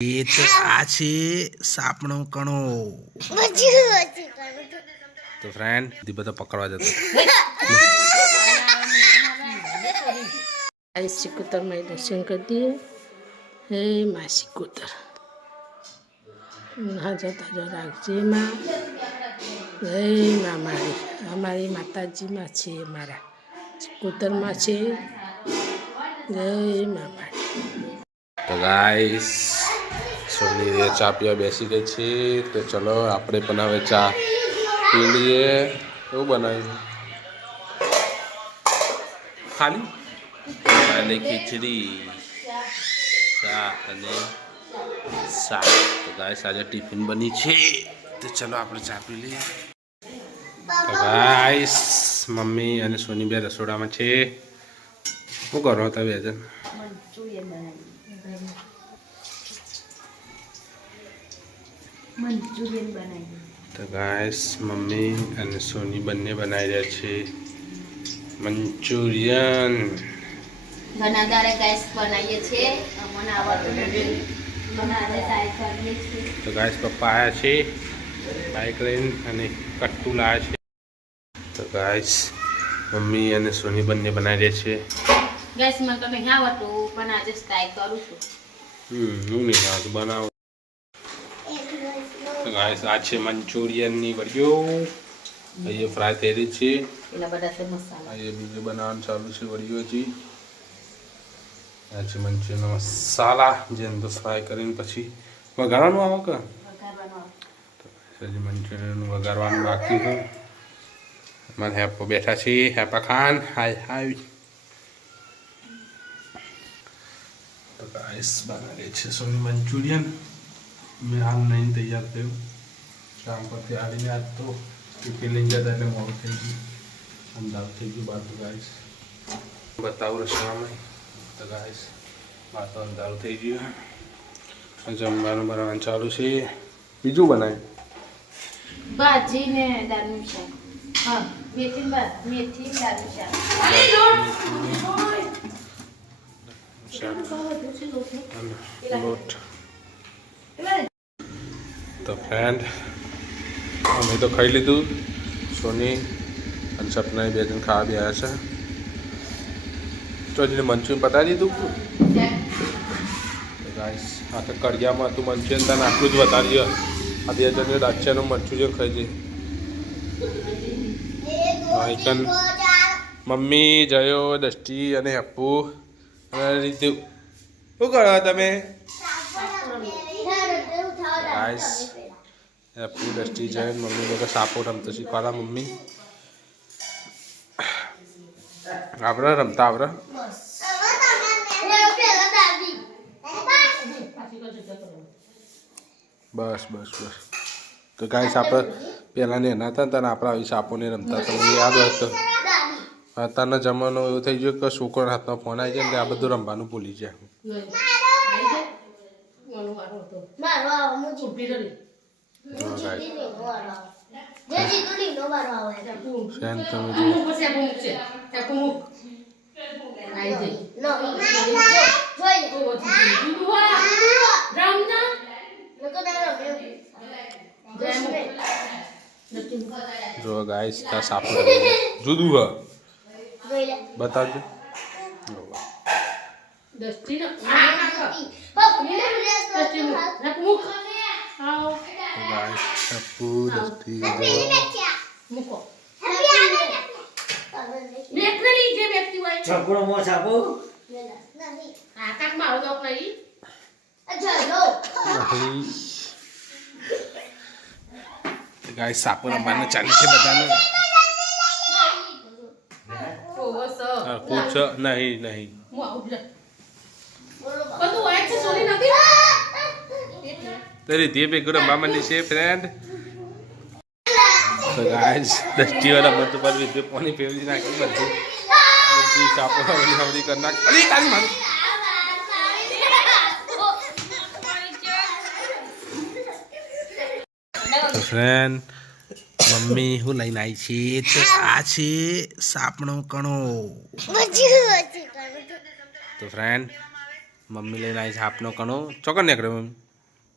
એ તો આ છે સાપનો કણો. તો ફ્રેન્ડ બધા પકડવા જતો सिकुतर में दर्शन कर दिए। हे माँ सिकुतर हाँ जाता जो राखजे माँ। जय माँ हमारी माता जी माँ छे मारा सिकुतर माँ छे। जय माँ मारी। तो गाइस सोनी चा पीवा बेसी गई छे। तो चलो आपणे पण हवे चा पी लीए। केवुं बनाव्युं खाली खाली खीचड़ी चा अने शाक। तो गाइस आज टिफिन बनी छे। तो चलो आपणे चा पी लीए। तो गाइस मम्मी अने सोनी बे रसोडामां छे। शुं करो तमे बेजन? मंचूरियन बनाई। तो गाइस मम्मी अने सोनी बने बनाई रह्या छे मंचूरियन। घना दारे गाइस बनाईए छे। अमने आवडતું નથી बनावे ट्राय કરીએ છીએ। तो गाइस पप्पा आया छे बाइक लईने अने कट्टू लाया छे। तो गाइस मम्मी अने सोनी बने बनाई रह्या छे। गाइस મને તો નહીં આવડતું પણ આજે ટ્રાય કરું છું। હું નહીં આવડતું બનાવો। तो गाइस आज छे मंचूरियन नी वड़ियो। ये फ्राय થઈ રહી છે। એના બધા છે મસાલા। ये बीजું બનાવવાનું ચાલુ છે વड़ियो जी। आज मंचूरियन मसाला जे अंदर फ्राय કરીને પછી વઘારવાનું આવે કે વઘારવાનો હજી મંચુરિયન વઘારવાનું બાકી છે। મારા હેપો બેઠા છે। હેપા ખાન હાય હાય। तो गाइस बना रहे छे सोनी मंचूरियन। मैं हाल नहीं तैयार थयो शाम पर आવીને आज तो टिफिन લઈ જતા એટલે મોડું થઈ ગયું અંધારું થઈ ગયું બાર। તો ગાइस બતાવું રસોડામાં। તો ગાइस બાર તો અંધારું થઈ ગયું। જમવાનું બનાવવાનું ચાલુ છે। બીજું બનાવ્યું ભાજી ને દાળનું શાક। હા મેથી દાળનું શાક। लोट। तो फ्रेंड अमे तो खाई लीधु। सोनी और सपना बे जन खावा बी आया है। तो जी मंचूरियन बता दीधु। तो गाइस आ तो कड़िया में तो मंचूरियन तक आटलू ज बता दिए। आ बे जन रातच्यानु मंचूरियन खाई जाए। मम्मी जयो दृष्टि अने हप्पू रीतु શું કરો તમે? गाइस हप्पू दृष्टि जय मम्मी लोग सापो रमता શીખવાડા मम्मी આપણે રમતા આવડે બસ બસ બસ। તો ગાઈસ આપણે પહેલાં ને એના હતા ને ત્યારે આપણે આવી સાપોને રમતા તમને યાદ હોય તો। અત્યારનો જમાનો એવો થઈ ગયો કે છોકરાના હાથમાં ફોન આવી જાય ને આ બધું રમવાનું ભૂલી જાય। जो गाइस का साप जुदू है बता दो। गाइस सापो रमवाने चालू छे बधाने। कुछ नहीं नहीं तेरी दिए पे गुरु मामा ने से फ्रेंड। तो गाइस दृष्टि वाला मत पर भी पानी फेवली ना की बच्चे बच्ची सापो वाली हमरी करना अरे ताली मार। तो फ्रेंड मम्मी हूँ लईने आई छे। तो आ छे सापनो कणो। तो फ्रेंड मम्मी लईने आई सापनो कणो। ચોકન નીકળ્યો મમ્મી?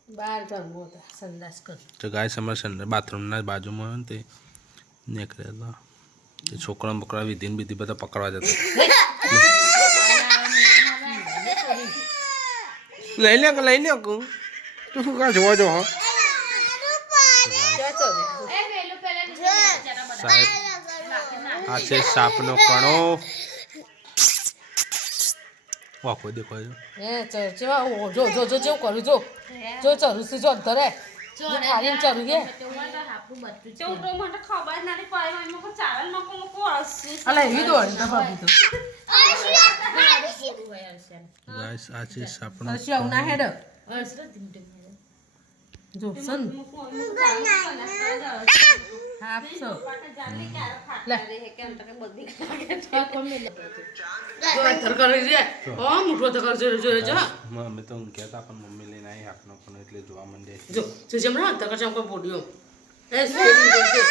બહાર ઘરમાં હતા સંદાસ કર તો ગાઈસ અમારા બાથરૂમના બાજુમાં હોય ને તે નીકળ્યા હતા તે છોકરા બકરા વિધિને બીધી બધા પકડવા જતા લઈ લે તું શું કાં જોવા જો હો સાહેબ આ છે સાપનો કણો વાહ કોઈ દેખાય છે હે ચેવા જો જો જો જેવું કરું જો જો ચરું છે જો ધરે ખાલી ચરું કે અલા એવી દોડી તો ભાભી તો ગાઈસ આ છે સાપનો હર્ષ આવ ના હેડ જો સન હાફસો લે જો ધર કરી દે ઓ મુઠો તો કરજો જો જો મમ્મી તો ઊંઘ્યા હતા પણ મમ્મી લઈને આવી આપનો પણ એટલે જોવા માંડે જો જો જમણા તક ચમ કો પોડિયો એ સ્ટેડિંગ કરજે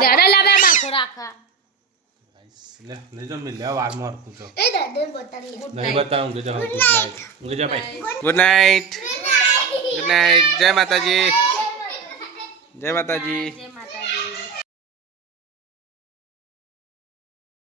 દાદા લાવે માખો રાખા લે લેજો મે લે વાર માર તું તો એ દાદા બતાવી નહીં બતાવું ઊંઘે જા ઊંઘે જા ભાઈ ગુડ નાઈટ જય માતાજી જય માતાજી